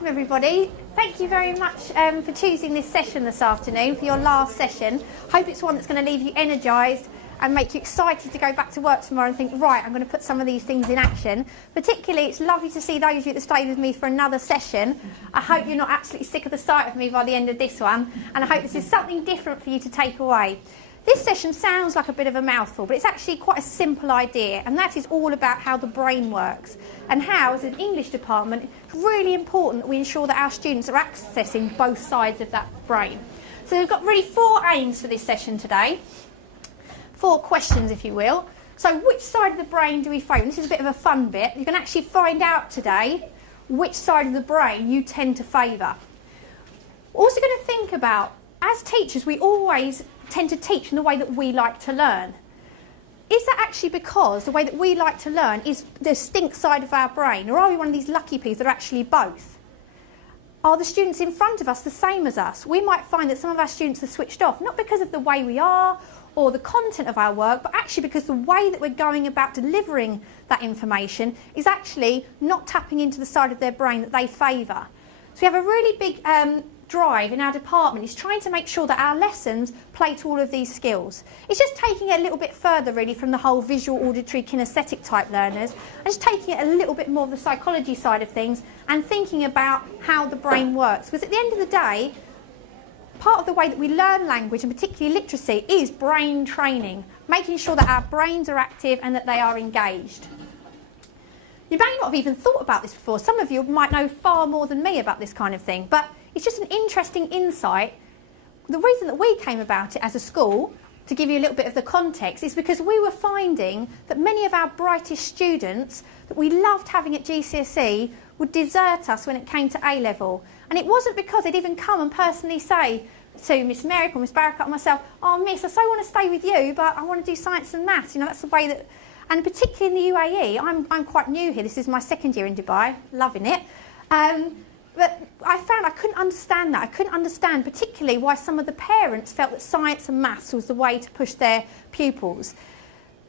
welcome everybody. Thank you very much for choosing this session this afternoon, for your last session. Hope it's one that's going to leave you energised and make you excited to go back to work tomorrow and think, right, I'm going to put some of these things in action. Particularly, it's lovely to see those of you that stayed with me for another session. I hope you're not absolutely sick of the sight of me by the end of this one, and I hope this is something different for you to take away. This session sounds like a bit of a mouthful, but it's actually quite a simple idea, and that is all about how the brain works and how, as an English department, it's really important that we ensure that our students are accessing both sides of that brain. So we've got really 4 aims for this session today, 4 questions, if you will. So which side of the brain do we focus? This is a bit of a fun bit. You can actually find out today which side of the brain you tend to favour. We're also going to think about, as teachers, we always tend to teach in the way that we like to learn. Is that actually because the way that we like to learn is the distinct side of our brain, or are we one of these lucky people that are actually both? Are the students in front of us the same as us? We might find that some of our students are switched off, not because of the way we are or the content of our work, but actually because the way that we're going about delivering that information is actually not tapping into the side of their brain that they favour. So we have a really big drive in our department is trying to make sure that our lessons play to all of these skills. It's just taking it a little bit further really from the whole visual, auditory, kinesthetic type learners, and just taking it a little bit more of the psychology side of things and thinking about how the brain works. Because at the end of the day, part of the way that we learn language, and particularly literacy, is brain training, making sure that our brains are active and that they are engaged. You may not have even thought about this before. Some of you might know far more than me about this kind of thing, but it's just an interesting insight. The reason that we came about it as a school, to give you a little bit of the context, is because we were finding that many of our brightest students that we loved having at GCSE would desert us when it came to A-level. And it wasn't because they'd even come and personally say to Miss Merrick or Miss Barricott or myself, "Oh, Miss, I so want to stay with you, but I want to do science and maths." You know, that's the way that... And particularly in the UAE, I'm quite new here. This is my 2nd year in Dubai, loving it. But I found I couldn't understand that. I couldn't understand particularly why some of the parents felt that science and maths was the way to push their pupils.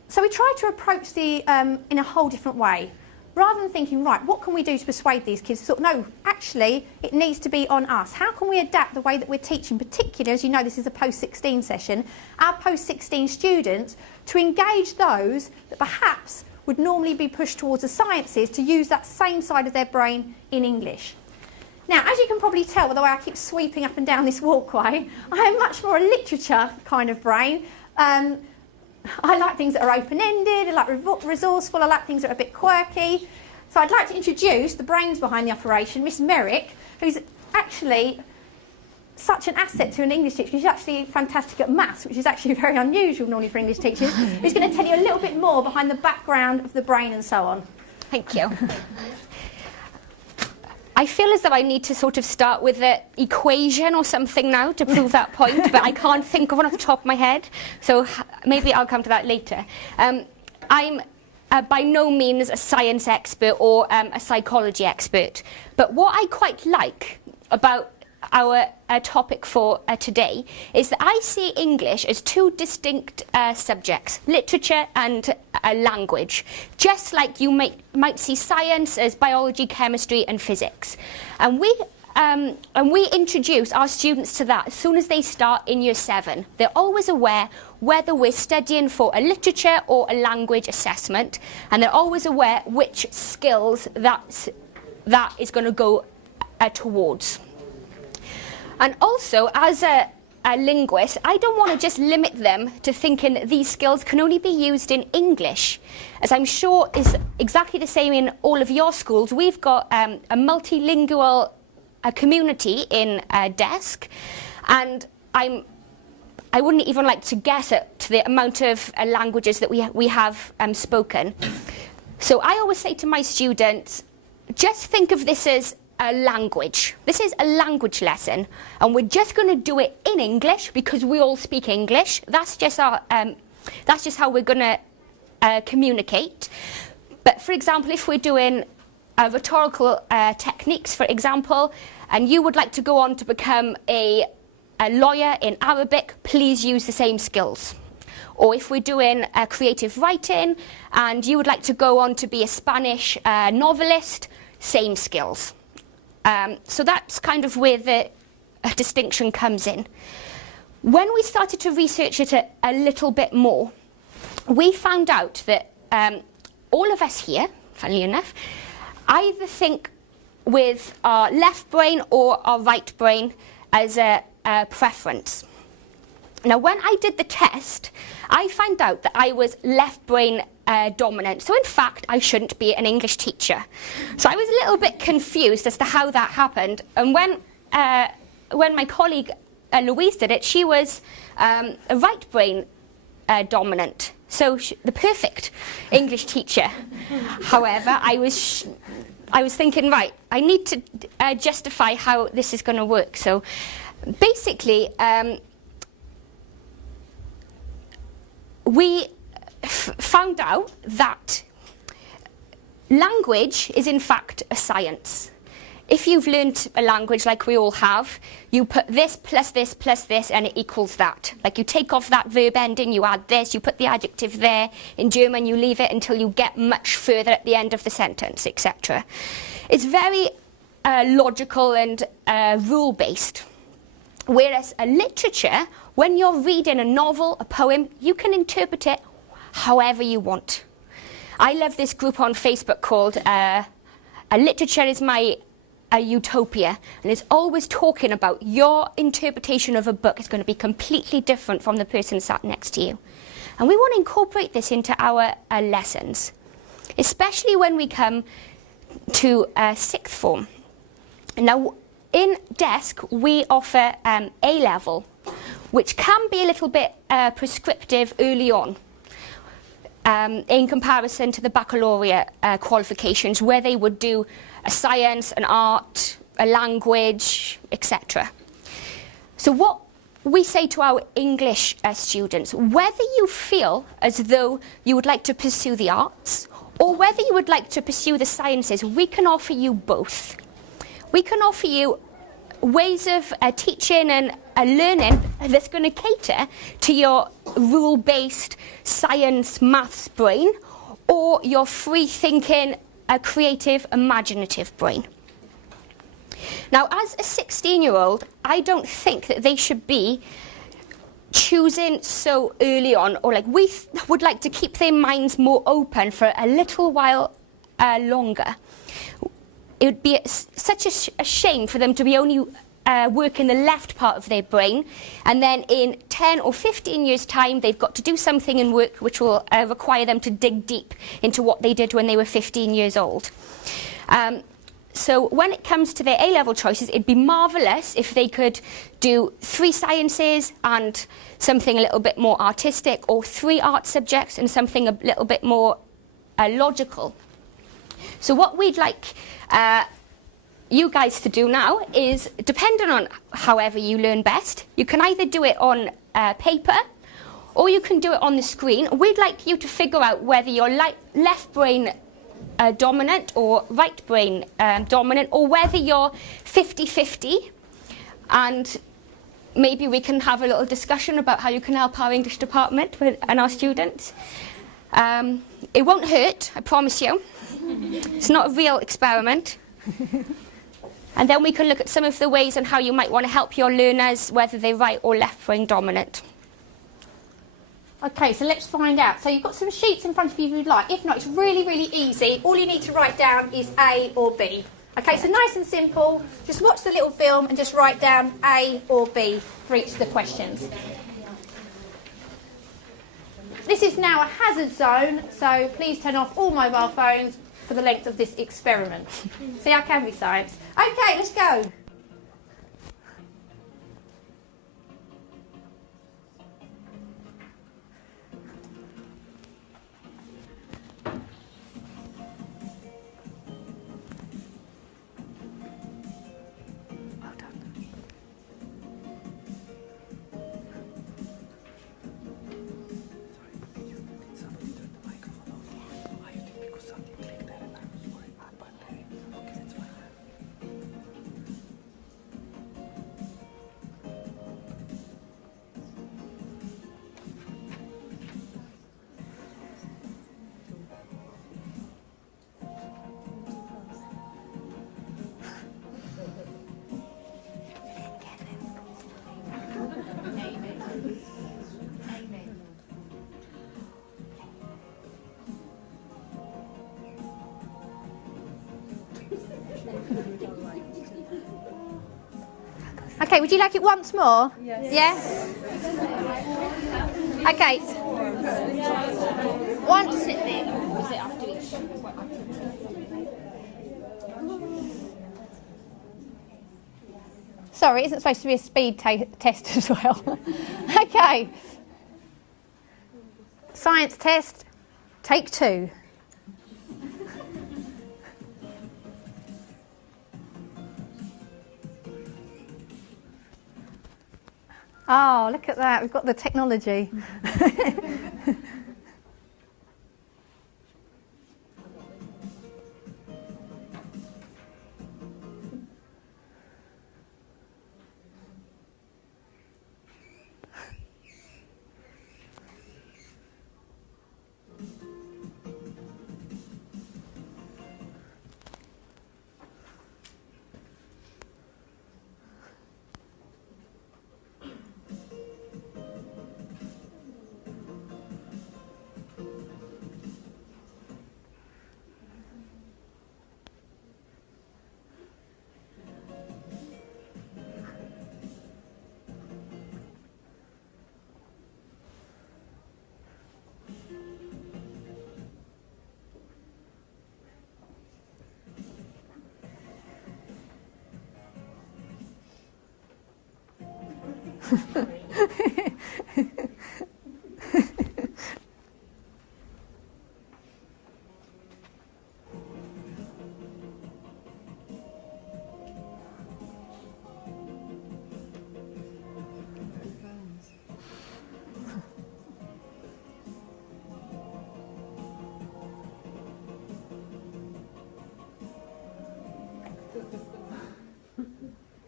So we tried to approach the in a whole different way. Rather than thinking, right, what can we do to persuade these kids? I thought, no, actually, it needs to be on us. How can we adapt the way that we're teaching, particularly, as you know, this is a post-16 session, our post-16 students, to engage those that perhaps would normally be pushed towards the sciences to use that same side of their brain in English. Now, as you can probably tell by the way I keep sweeping up and down this walkway, I am much more a literature kind of brain. I like things that are open-ended, I like resourceful, I like things that are a bit quirky. So I'd like to introduce the brains behind the operation, Miss Merrick, who's actually such an asset to an English teacher. She's actually fantastic at maths, which is actually very unusual normally for English teachers, who's going to tell you a little bit more behind the background of the brain and so on. Thank you. I feel as though I need to sort of start with an equation or something now to prove that point, but I can't think of one off the top of my head, so maybe I'll come to that later. I'm by no means a science expert or a psychology expert, but what I quite like about our topic for today is that I see English as 2 distinct subjects, literature and language, just like you might see science as biology, chemistry and physics. And we introduce our students to that as soon as they start in year 7. They're always aware whether we're studying for a literature or a language assessment, and they're always aware which skills that is going to go towards. And also, as a linguist, I don't want to just limit them to thinking these skills can only be used in English. As I'm sure is exactly the same in all of your schools, we've got a multilingual community in desk, and I wouldn't even like to guess at the amount of languages that we have spoken. So I always say to my students, just think of this as a language. This is a language lesson, and we're just going to do it in English because we all speak English. That's just how we're going to communicate. But for example, if we're doing rhetorical techniques, for example, and you would like to go on to become a lawyer in Arabic, please use the same skills. Or if we're doing creative writing and you would like to go on to be a Spanish novelist, same skills. So that's kind of where the distinction comes in. When we started to research it a little bit more, we found out that all of us here, funnily enough, either think with our left brain or our right brain as a preference. Now, when I did the test, I found out that I was left brain dominant. So in fact, I shouldn't be an English teacher. So I was a little bit confused as to how that happened. And when my colleague Louise did it, she was a right brain dominant. So the perfect English teacher. However, I was thinking, right, I need to justify how this is going to work. So basically, we found out that language is in fact a science. If you've learnt a language like we all have, you put this plus this plus this and it equals that. Like you take off that verb ending, you add this, you put the adjective there. In German, you leave it until you get much further at the end of the sentence, etc. It's very logical and rule-based. Whereas a literature, when you're reading a novel, a poem, you can interpret it however you want. I love this group on Facebook called A Literature is My Utopia, and it's always talking about your interpretation of a book is going to be completely different from the person sat next to you. And we want to incorporate this into our lessons, especially when we come to sixth form. Now, in DESC, we offer A-level, which can be a little bit prescriptive early on in comparison to the baccalaureate qualifications, where they would do a science, an art, a language, etc. So what we say to our English students, whether you feel as though you would like to pursue the arts or whether you would like to pursue the sciences, we can offer you both. We can offer you ways of teaching and learning that's going to cater to your rule-based science, maths brain, or your free-thinking, creative, imaginative brain. Now, as a 16-year-old, I don't think that they should be choosing so early on, or like we would like to keep their minds more open for a little while longer. It would be such a shame for them to be only working the left part of their brain, and then in 10 or 15 years' time, they've got to do something in work which will require them to dig deep into what they did when they were 15 years old. So when it comes to their A-level choices, it'd be marvellous if they could do 3 sciences and something a little bit more artistic, or 3 art subjects and something a little bit more logical. So what we'd like you guys to do now is, depending on however you learn best, you can either do it on paper or you can do it on the screen. We'd like you to figure out whether you're left brain dominant or right brain dominant, or whether you're 50-50, and maybe we can have a little discussion about how you can help our English department and our students. It won't hurt, I promise you. It's not a real experiment. And then we can look at some of the ways and how you might want to help your learners, whether they're right or left brain dominant. Okay, so let's find out. So you've got some sheets in front of you if you'd like. If not, it's really, really easy. All you need to write down is A or B. Okay, so nice and simple. Just watch the little film and just write down A or B for each of the questions. This is now a hazard zone, so please turn off all mobile phones for the length of this experiment. See, I can be science. Okay, let's go. Okay, would you like it once more? Yes. Yeah? Okay. Once it there. Is it after each? Sorry, it isn't supposed to be a speed test as well. Okay. Science test, take 2. Oh, look at that. We've got the technology.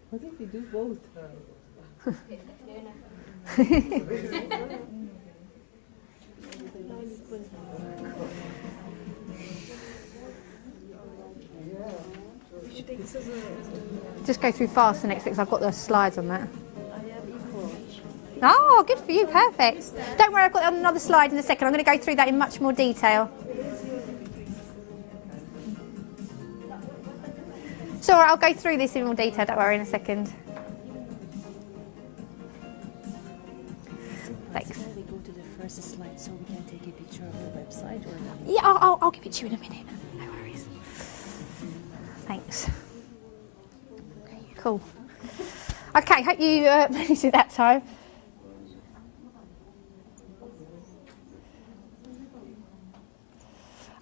What if you do both? Just go through fast the next bit because I've got the slides on that. Oh, good for you, perfect. Don't worry, I've got another slide in a second. I'm going to go through that in much more detail. It's all right, I'll go through this in more detail, don't worry, in a second. Thanks. We go to the first slide so we can take a picture of the website? Or Yeah, I'll give it to you in a minute. No worries. Thanks. Cool. Okay, hope you managed it that time.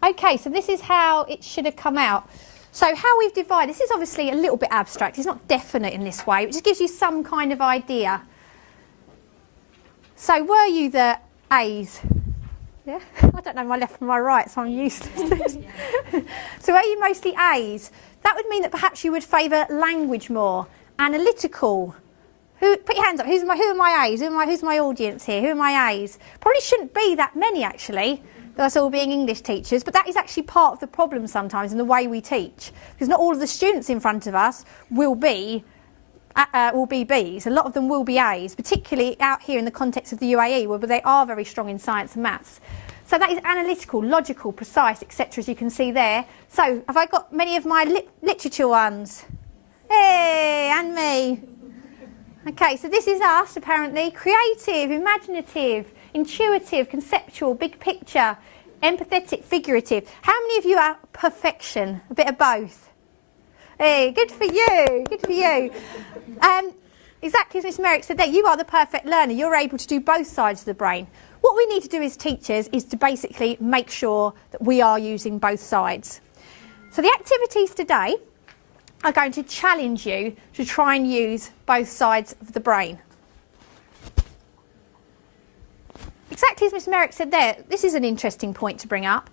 Okay, so this is how it should have come out. So how we've divided, this is obviously a little bit abstract, it's not definite in this way, it just gives you some kind of idea. So were you the A's? Yeah? I don't know my left from my right, so I'm useless. So are you mostly A's? That would mean that perhaps you would favour language more, analytical. Put your hands up, who are my A's? Who's my audience here? Who are my A's? Probably shouldn't be that many actually, us all being English teachers, but that is actually part of the problem sometimes in the way we teach, because not all of the students in front of us will be B's. A lot of them will be A's, particularly out here in the context of the UAE, where they are very strong in science and maths. So that is analytical, logical, precise, etc., as you can see there. So have I got many of my literature ones? Hey, and me. Okay, so this is us, apparently. Creative, imaginative, intuitive, conceptual, big picture, empathetic, figurative. How many of you are perfection? A bit of both? Hey, good for you, good for you. Exactly as Miss Merrick said there, you are the perfect learner. You're able to do both sides of the brain. What we need to do as teachers is to basically make sure that we are using both sides. So the activities today are going to challenge you to try and use both sides of the brain. Exactly as Miss Merrick said there, this is an interesting point to bring up.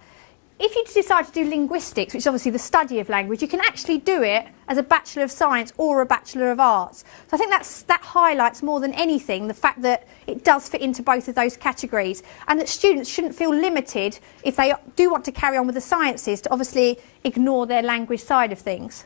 If you decide to do linguistics, which is obviously the study of language, you can actually do it as a Bachelor of Science or a Bachelor of Arts. So I think that highlights more than anything the fact that it does fit into both of those categories, and that students shouldn't feel limited if they do want to carry on with the sciences to obviously ignore their language side of things.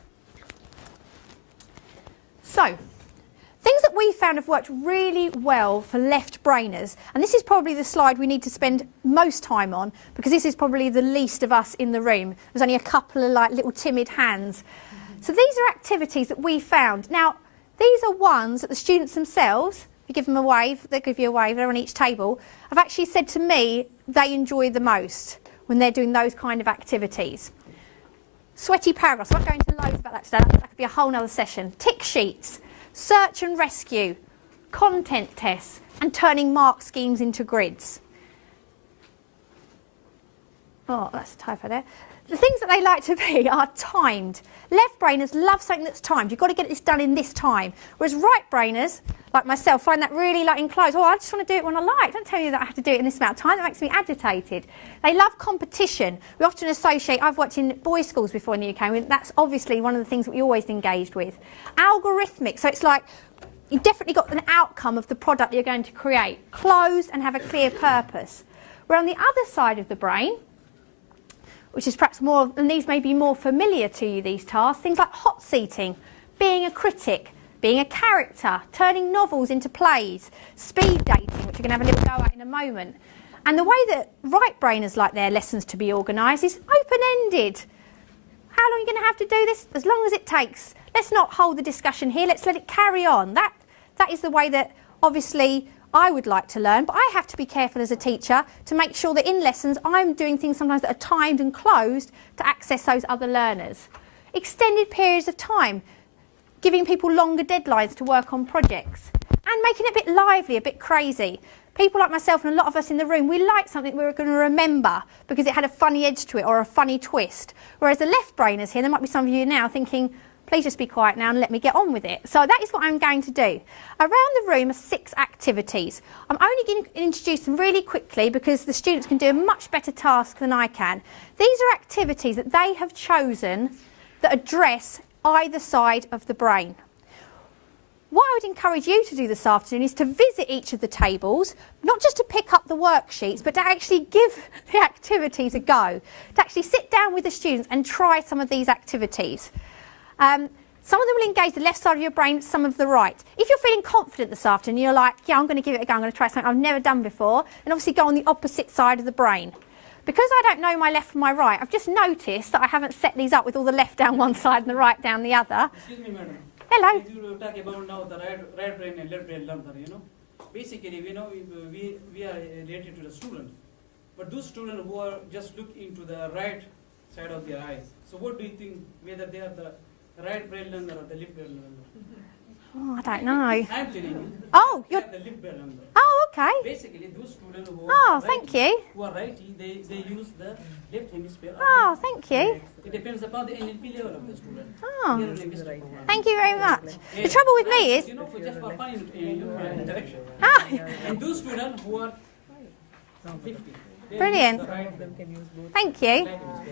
So, things that we found have worked really well for left brainers, and this is probably the slide we need to spend most time on because this is probably the least of us in the room. There's only a couple of like little timid hands. So these are activities that we found. Now, These are ones that the students themselves, if you give them a wave, they give you a wave, they're on each table, have actually said to me they enjoy the most when they're doing those kind of activities. Sweaty paragraphs, I won't go into loads about that today, that could be a whole nother session. Tick sheets, search and rescue, content tests, and turning mark schemes into grids. Oh, that's a typo there. The things that they like to be are timed. Left-brainers love something that's timed. You've got to get this done in this time. Whereas right-brainers, like myself, find that really like enclosed. Oh, I just want to do it when I like. Don't tell me that I have to do it in this amount of time. That makes me agitated. They love competition. We often associate, I've worked in boys' schools before in the UK, and that's obviously one of the things that we always engaged with. Algorithmic, so it's like you've definitely got an outcome of the product that you're going to create. Closed and have a clear purpose. Where on the other side of the brain, which is perhaps more, and these may be more familiar to you, these tasks, things like hot seating, being a critic, being a character, turning novels into plays, speed dating, which we're going to have a little go at in a moment. And the way that right-brainers like their lessons to be organised is open-ended. How long are you going to have to do this? As long as it takes. Let's not hold the discussion here, let's let it carry on. That is the way that, obviously, I would like to learn, but I have to be careful as a teacher to make sure that in lessons I'm doing things sometimes that are timed and closed to access those other learners. Extended periods of time, giving people longer deadlines to work on projects, and making it a bit lively, a bit crazy. People like myself and a lot of us in the room, we like something we were going to remember because it had a funny edge to it or a funny twist. Whereas the left-brainers here, there might be some of you now thinking, please just be quiet now and let me get on with it. So that is what I'm going to do. Around the room are 6 activities. I'm only going to introduce them really quickly because the students can do a much better task than I can. These are activities that they have chosen that address either side of the brain. What I would encourage you to do this afternoon is to visit each of the tables, not just to pick up the worksheets, but to actually give the activities a go, to actually sit down with the students and try some of these activities. Some of them will engage the left side of your brain, some of the right. If you're feeling confident this afternoon, you're like, yeah, I'm going to give it a go, I'm going to try something I've never done before, and obviously go on the opposite side of the brain. Because I don't know my left from my right, I've just noticed that I haven't set these up with all the left down one side and the right down the other. Excuse me, madam. Hello. If you talk about now the right brain and left brain learner, basically, we are related to the student. But those students who are just look into the right side of their eyes. So what do you think, whether they are the right brain learner or the left brain learner? Oh, I don't know. I'm telling you. Oh, they you're... are the left brain learner. Oh, okay. Basically, those students who Oh, are thank righty, you. who are righty, they use the left hemisphere. Oh, thank you. It depends upon the NLP level of the student. Oh, Here in Linguistic Programming. thank you very much. The trouble with me is... For just for fun interaction. Ah, And those students who are 50. brilliant. Thank you.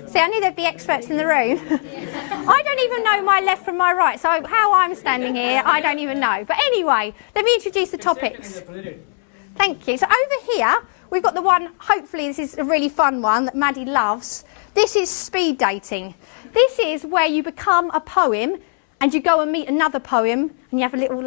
See, I knew there'd be experts in the room. I don't even know my left from my right, so how I'm standing here, I don't even know. But anyway, let me introduce the topics. Thank you. So over here, we've got the one, hopefully this is a really fun one that Maddie loves. This is speed dating. This is where you become a poem and you go and meet another poem and you have a little,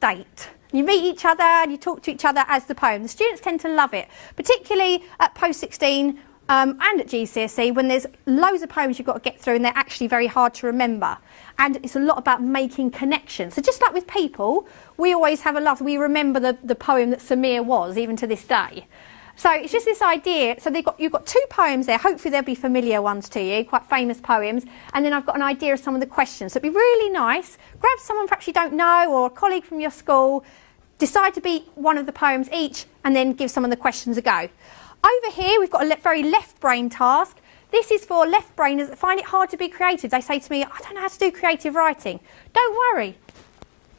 date. You meet each other and you talk to each other as the poem. The students tend to love it, particularly at post-16 and at GCSE when there's loads of poems you've got to get through and they're actually very hard to remember. And it's a lot about making connections. So just like with people, we always have a love. We remember the poem that Samir was, even to this day. So it's just this idea. So you've got 2 poems there. Hopefully they'll be familiar ones to you, quite famous poems. And then I've got an idea of some of the questions. So it'd be really nice. Grab someone perhaps you don't know or a colleague from your school. Decide to be one of the poems each and then give some of the questions a go. Over here we've got a very left brain task. This is for left brainers that find it hard to be creative. They say to me, I don't know how to do creative writing. Don't worry.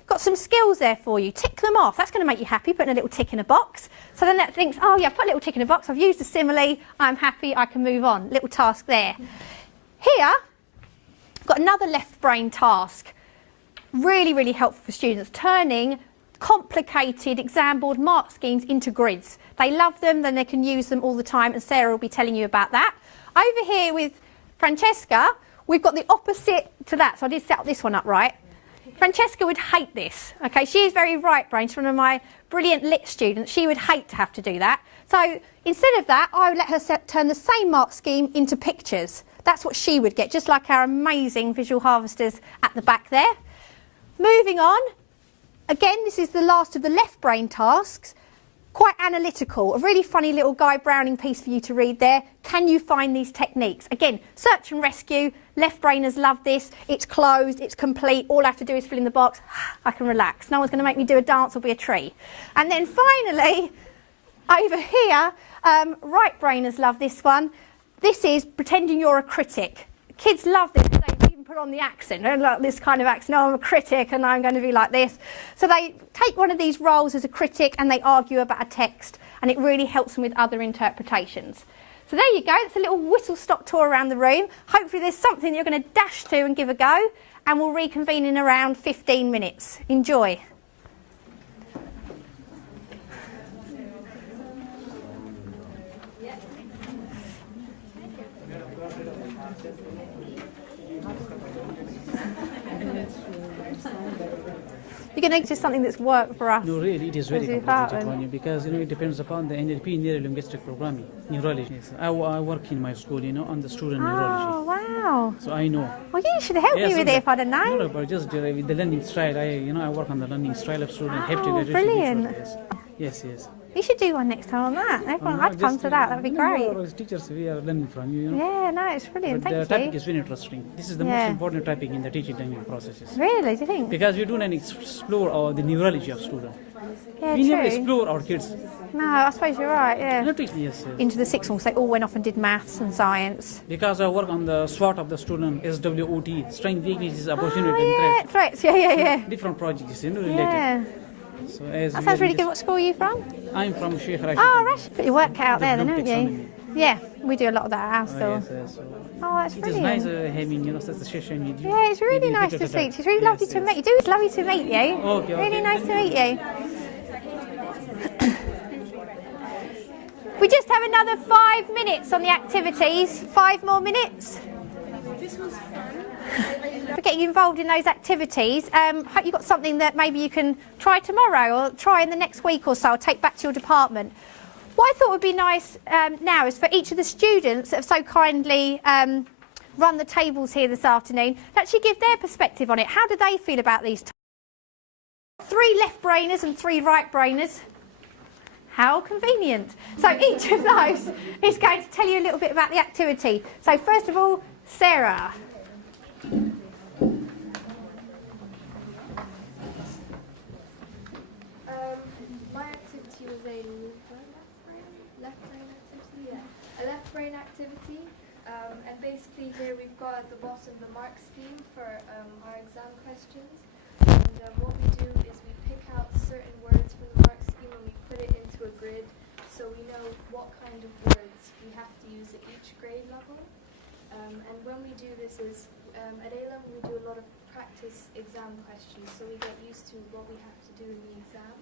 Got some skills there for you. Tick them off. That's going to make you happy, putting a little tick in a box. So then that thinks, oh yeah, I've put a little tick in a box. I've used a simile. I'm happy. I can move on. Little task there. Here, got another left brain task. Really, really helpful for students. Turning complicated exam board mark schemes into grids. They love them, then they can use them all the time, and Sarah will be telling you about that. Over here with Francesca, we've got the opposite to that. So I did set this one up right. Francesca would hate this. Okay, she is very right brain. She's one of my brilliant lit students. She would hate to have to do that. So instead of that, I would let her turn the same mark scheme into pictures. That's what she would get, just like our amazing visual harvesters at the back there. Moving on, again, this is the last of the left brain tasks. Quite analytical, a really funny little Guy Browning piece for you to read there. Can you find these techniques? Again, search and rescue. Left brainers love this. It's closed, it's complete. All I have to do is fill in the box. I can relax. No one's going to make me do a dance or be a tree. And then finally, over here, right brainers love this one. This is pretending you're a critic. Kids love this. They even put on the accent, like this kind of accent. Oh, I'm a critic and I'm going to be like this. So they take one of these roles as a critic and they argue about a text, and it really helps them with other interpretations. So there you go. It's a little whistle-stop tour around the room. Hopefully there's something you're going to dash to and give a go, and we'll reconvene in around 15 minutes. Enjoy. You're going to just something that's worked for us. No, really, it is very complicated because it depends upon the NLP, Linguistic Programming, neurology. Yes. I work in my school, on the student neurology. Oh, wow. So I know. Well, you should help me with it if I'd have known. No, but just with the learning style, I work on the learning style of student. Oh, brilliant. Yes. You should do one next time on that. Everyone, I'd come to that. That'd be great. As teachers, we are learning from you. Yeah, no, it's brilliant. But Thank the you. topic is very interesting. This is the most important topic in the teaching learning processes. Really, do you think? Because we don't explore the neurology of students. Yeah, We never true. explore our kids. No, I suppose you're right, yeah. Yes. Into the sixth one, 'cause they all went off and did maths and science. Because I work on the SWOT of the student, SWOT, strength, weaknesses, opportunity, and Yeah, threat. threats, yeah. Different projects, related. Yeah. So as That we sounds are really in good. What school are you from? this- I'm from Sheikh Rashid. Oh, Rash. Put your work cut out The there then, group don't you? taxonomy. Yeah, we do a lot of that at our school. So Oh, that's it is brilliant. nice having such a session with you. Yeah, it's really Maybe nice later to speak to you. It's that. really lovely Yes, to yes. meet you. It's lovely to meet you. Okay, Really okay. nice to meet you. We just have another 5 minutes on the activities. 5 more minutes. This was fun. For getting involved in those activities, hope you've got something that maybe you can try tomorrow or try in the next week or so, or take back to your department. What I thought would be nice now is for each of the students that have so kindly run the tables here this afternoon to actually give their perspective on it. How do they feel about these? 3 left brainers and 3 right brainers. How convenient. So each of those is going to tell you a little bit about the activity. So first of all, Sarah. My activity was a left brain activity. Yeah, a left brain activity. And basically here we've got at the bottom the mark scheme for our exam questions. And what we do is we pick out certain words from the mark scheme and we put it into a grid, so we know what kind of words we have to use at each grade level. And when we do this is at A level we do a lot of practice exam questions, so we get used to what we have to do in the exam.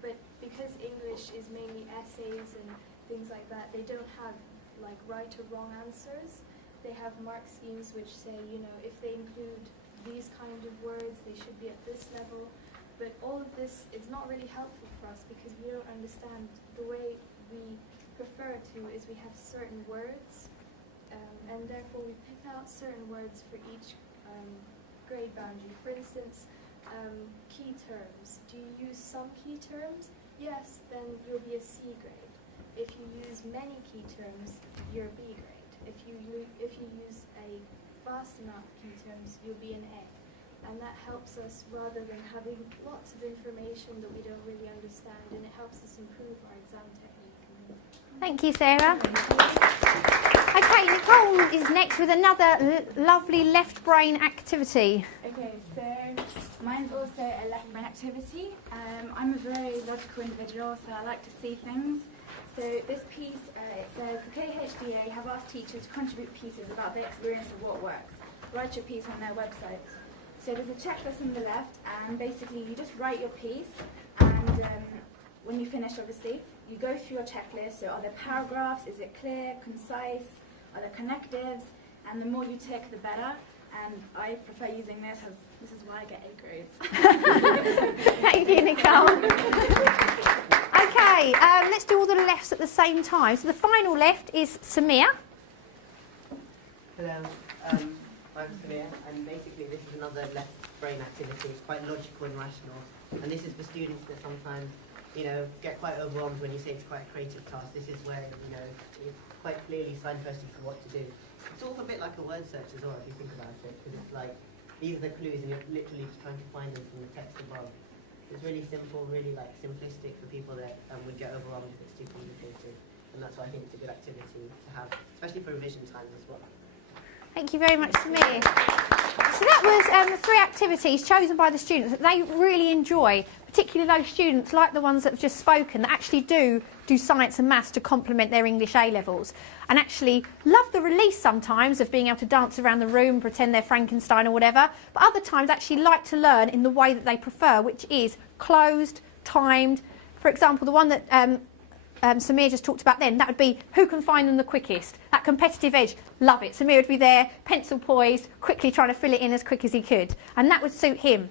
But because English is mainly essays and things like that, they don't have like right or wrong answers. They have mark schemes which say, if they include these kind of words, they should be at this level. But all of this is not really helpful for us because we don't understand. The way we prefer to is we have certain words, and therefore we pick out certain words for each grade boundary. For instance, key terms. Do you use some key terms? Yes, then you'll be a C grade. If you use many key terms, you're a B grade. If you use a vast amount of key terms, you'll be an A. And that helps us rather than having lots of information that we don't really understand, and it helps us improve our exam technique. Thank you, Sarah. Okay, Nicole is next with another lovely left brain activity. Okay, so mine's also a left brain activity. I'm a very logical individual, so I like to see things. So this piece, it says, the KHDA have asked teachers to contribute pieces about their experience of what works. Write your piece on their website. So there's a checklist on the left, and basically you just write your piece, and when you finish, obviously, you go through your checklist. So are there paragraphs? Is it clear, concise? Are there connectives? And the more you tick, the better. And I prefer using this as this is why I get A grades. Thank you, Nicole. Okay, let's do all the lefts at the same time. So the final left is Samir. Hello. I'm Samir, and basically this is another left brain activity. It's quite logical and rational, and this is for students that sometimes, get quite overwhelmed when you say it's quite a creative task. This is where, it's quite clearly signposting for what to do. It's also a bit like a word search as well, if you think about it, because it's like, these are the clues, and you're literally just trying to find them from the text above. It's really simple, really simplistic for people that would get overwhelmed if it's too complicated, and that's why I think it's a good activity to have, especially for revision times as well. Thank you very much, Samir. So that was 3 activities chosen by the students that they really enjoy, particularly those students like the ones that have just spoken that actually do science and maths to complement their English A-levels and actually love the release sometimes of being able to dance around the room, pretend they're Frankenstein or whatever, but other times actually like to learn in the way that they prefer, which is closed, timed. For example, the one that Samir just talked about then, that would be who can find them the quickest. That competitive edge, love it. Samir would be there, pencil poised, quickly trying to fill it in as quick as he could. And that would suit him.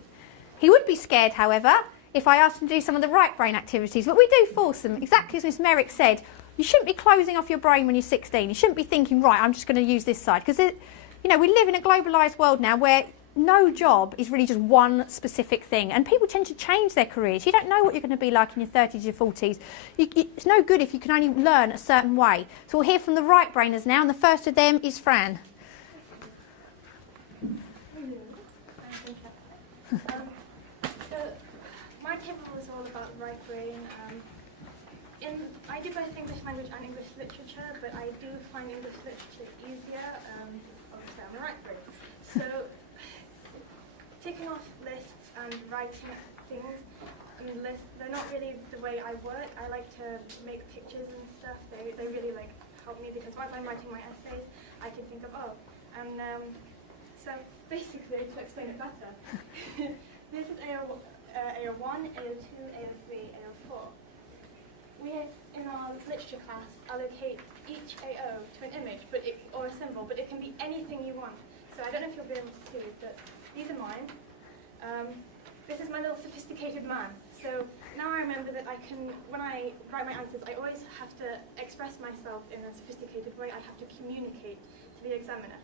He would be scared, however, if I asked him to do some of the right brain activities. But we do force them. Exactly as Miss Merrick said, you shouldn't be closing off your brain when you're 16. You shouldn't be thinking, right, I'm just going to use this side. Because, we live in a globalised world now where no job is really just one specific thing, and people tend to change their careers. You don't know what you're going to be like in your 30s, your 40s. It's no good if you can only learn a certain way. So we'll hear from the right brainers now, and the first of them is Fran. So my table was all about right brain. I do both English language and English literature, but I do find English literature easier. Obviously, I'm a right brain. So ticking off lists and writing things and lists, they're not really the way I work. I like to make pictures and stuff. They really help me, because once I'm writing my essays, I can think of, so basically, to explain it better, this is AO1, AO2, AO3, AO4. We, in our literature class, allocate each AO to an image or a symbol, but it can be anything you want. So I don't know if you'll be able to see, but these are mine. This is my little sophisticated man. So now I remember that when I write my answers, I always have to express myself in a sophisticated way. I have to communicate to the examiner.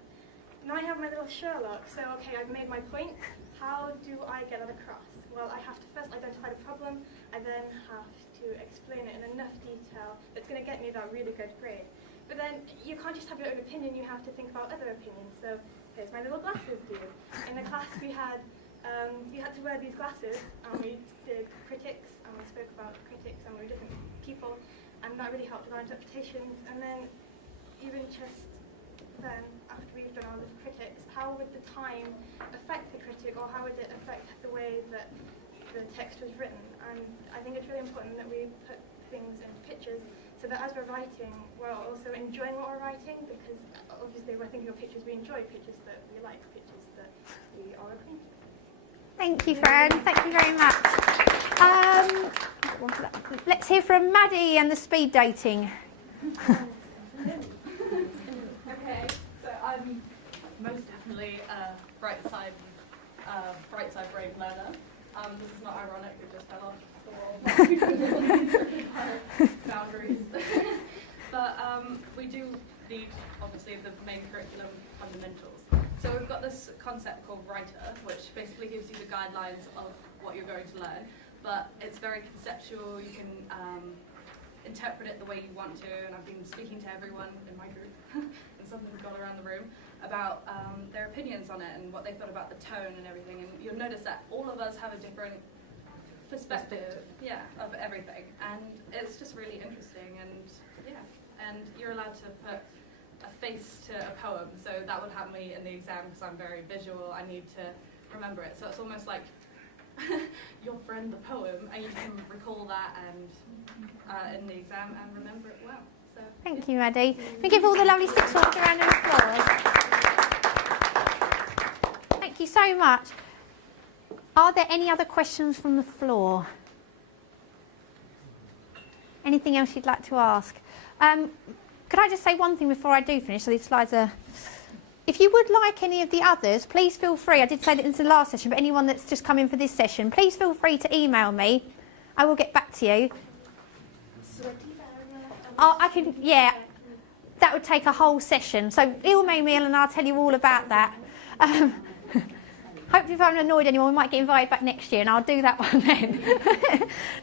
Now I have my little Sherlock. So, okay, I've made my point. How do I get that across? Well, I have to first identify the problem. I then have to explain it in enough detail that's going to get me that really good grade. But then you can't just have your own opinion. You have to think about other opinions. So here's my little glasses dude. In the class we had to wear these glasses, and we did critics, and we spoke about critics, and we were different people, and that really helped with our interpretations. And then even just then, after we've done our little critics, how would the time affect the critic, or how would it affect the way that the text was written? And I think it's really important that we put things into pictures, so that as we're writing, we're also enjoying what we're writing, because obviously we're thinking of pictures we enjoy, pictures that we like, pictures that we are acquainted with. Thank you, Fran. Thank you very much. Let's hear from Maddie and the speed dating. Okay, so I'm most definitely a bright side brain learner. This is not ironic, it just fell off the wall. Boundaries. But we do need, obviously, the main curriculum fundamentals. So we've got this concept called writer, which basically gives you the guidelines of what you're going to learn. But it's very conceptual. You can interpret it the way you want to. And I've been speaking to everyone in my group, and something's gone around the room, about their opinions on it and what they thought about the tone and everything. And you'll notice that all of us have a different perspective, of everything. And it's just really interesting. And you're allowed to put a face to a poem. So that would help me in the exam, because I'm very visual. I need to remember it. So it's almost like your friend, the poem, and you can recall that and in the exam and remember it well. So Thank you, Maddie. We give all the lovely sixth forms a round of applause. Thank you so much. Are there any other questions from the floor? Anything else you'd like to ask? Could I just say one thing before I do finish? So these slides are... If you would like any of the others, please feel free. I did say that in the last session, but anyone that's just come in for this session, please feel free to email me. I will get back to you. That would take a whole session. So email me and I'll tell you all about that. Hopefully if I haven't annoyed anyone, we might get invited back next year and I'll do that one then.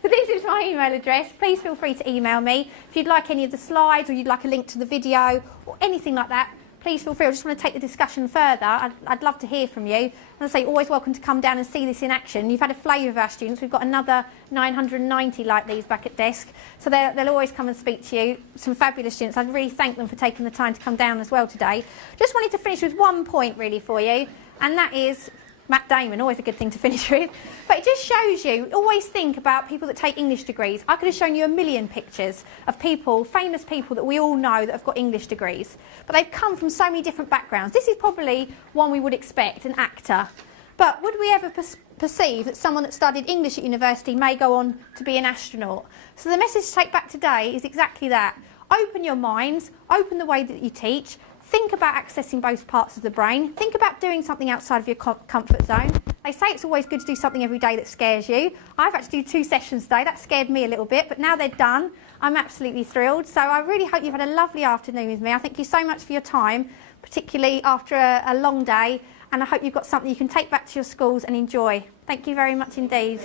So this is my email address. Please feel free to email me. If you'd like any of the slides or you'd like a link to the video or anything like that, please feel free. I just want to take the discussion further. I'd love to hear from you. And I say, always welcome to come down and see this in action. You've had a flavour of our students. We've got another 990 like these back at desk. So they'll always come and speak to you. Some fabulous students. I'd really thank them for taking the time to come down as well today. Just wanted to finish with one point really for you, and that is Matt Damon, always a good thing to finish with. But it just shows you, always think about people that take English degrees. I could have shown you a million pictures of people, famous people that we all know that have got English degrees. But they've come from so many different backgrounds. This is probably one we would expect, an actor. But would we ever perceive that someone that studied English at university may go on to be an astronaut? So the message to take back today is exactly that. Open your minds, open the way that you teach. Think about accessing both parts of the brain. Think about doing something outside of your comfort zone. They say it's always good to do something every day that scares you. I've actually done 2 sessions today. That scared me a little bit, but now they're done, I'm absolutely thrilled. So I really hope you've had a lovely afternoon with me. I thank you so much for your time, particularly after a long day, and I hope you've got something you can take back to your schools and enjoy. Thank you very much indeed.